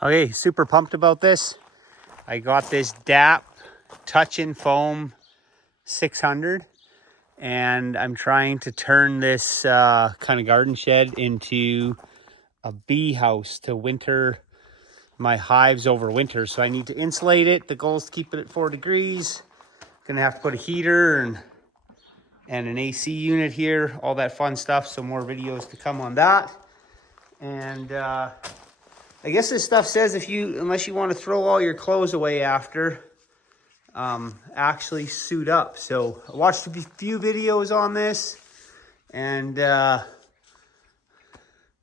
Okay, super pumped about this. I got this DAP Touch and Foam 600, and I'm trying to turn this kind of garden shed into a bee house to winter my hives over winter. So I need to insulate it. The goal is to keep it at 4 degrees. Gonna have to put a heater and an AC unit here, all that fun stuff. So more videos to come on that. And I guess this stuff says unless you want to throw all your clothes away after, actually suit up. So I watched a few videos on this, and I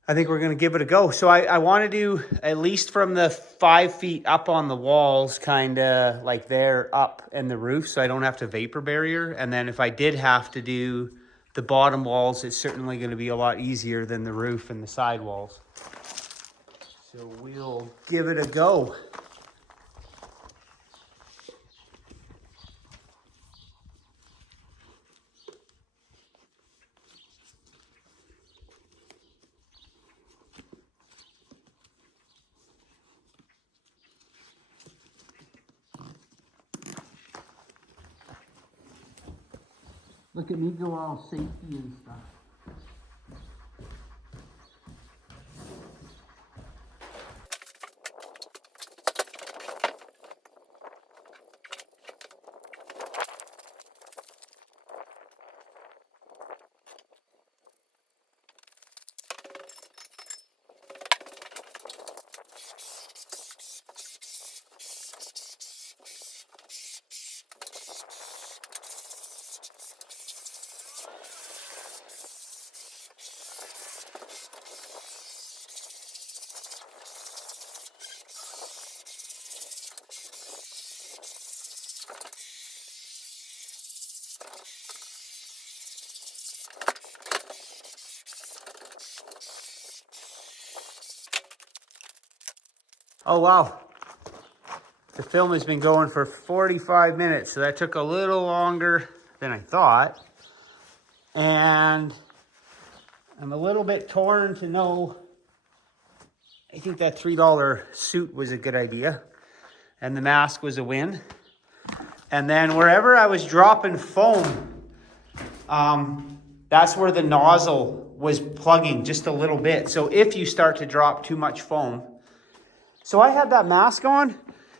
think we're going to give it a go. So I want to do at least from the 5 feet up on the walls, kind of like there up in the roof, so I don't have to vapor barrier. And then if I did have to do the bottom walls, it's certainly going to be a lot easier than the roof and the side walls. So we'll give it a go. Look at me go all safety and stuff. Oh, wow. The film has been going for 45 minutes, so that took a little longer than I thought. And I'm a little bit torn to know, I think that $3 suit was a good idea, and the mask was a win. And then wherever I was dropping foam, that's where the nozzle was plugging just a little bit. So if you start to drop too much foam, so I had that mask on,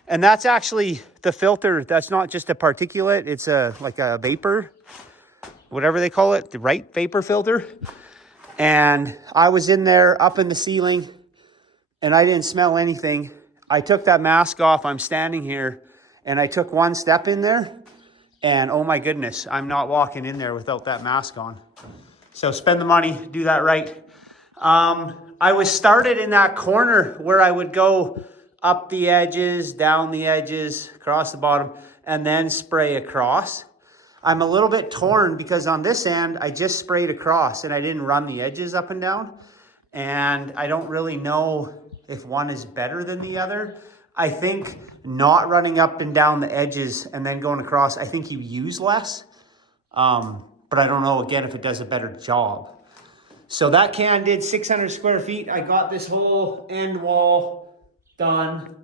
and that's actually the filter. That's not just a particulate. It's like a vapor, whatever they call it, the right vapor filter. And I was in there up in the ceiling, and I didn't smell anything. I took that mask off. I'm standing here, and I took one step in there, and oh my goodness, I'm not walking in there without that mask on. So spend the money, do that right. I was started in that corner where I would go up the edges, down the edges, across the bottom, and then spray across. I'm a little bit torn because on this end, I just sprayed across and I didn't run the edges up and down. And I don't really know if one is better than the other. I think not running up and down the edges and then going across, I think you use less. But I don't know, again, if it does a better job. So that can did 600 square feet. I got this whole end wall done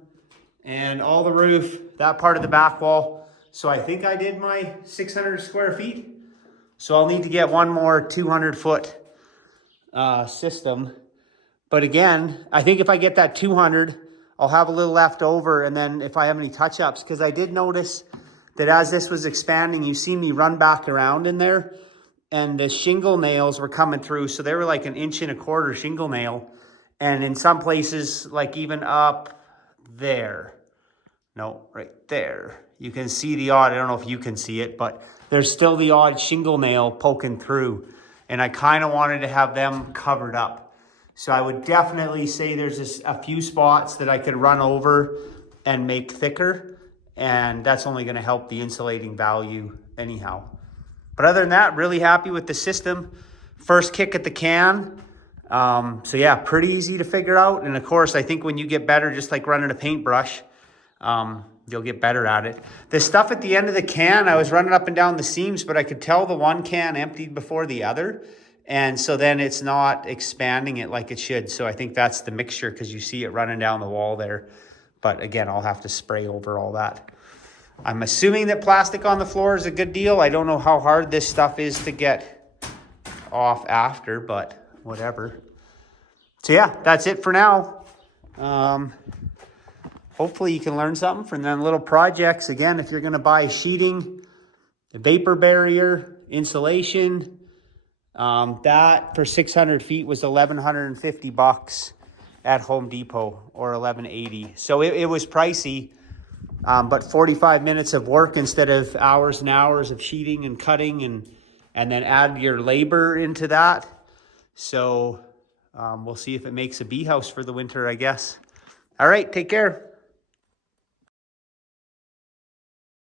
and all the roof, that part of the back wall. So I think I did my 600 square feet. So I'll need to get one more 200-foot system. But again, I think if I get that 200, I'll have a little left over. And then if I have any touch-ups, because I did notice that as this was expanding, you see me run back around in there. And the shingle nails were coming through. So they were like 1.25 inches shingle nail. And in some places, like even up there. No, right there. You can see the odd, I don't know if you can see it, but there's still the odd shingle nail poking through. And I kind of wanted to have them covered up. So I would definitely say there's a few spots that I could run over and make thicker. And that's only going to help the insulating value anyhow. But other than that, really happy with the system. First kick at the can. So yeah, pretty easy to figure out. And of course, I think when you get better, just like running a paintbrush, you'll get better at it. The stuff at the end of the can, I was running up and down the seams, but I could tell the one can emptied before the other. And so then it's not expanding it like it should. So I think that's the mixture, because you see it running down the wall there. But again, I'll have to spray over all that. I'm assuming that plastic on the floor is a good deal. I don't know how hard this stuff is to get off after, but whatever. So yeah, that's it for now. Hopefully you can learn something from them little projects. Again, if you're going to buy sheeting, the vapor barrier, insulation, that for 600 feet was $1,150 at Home Depot, or $1,180. So it was pricey, but 45 minutes of work instead of hours and hours of sheeting and cutting, and then add your labor into that. So we'll see if it makes a bee house for the winter, I guess. All right, take care.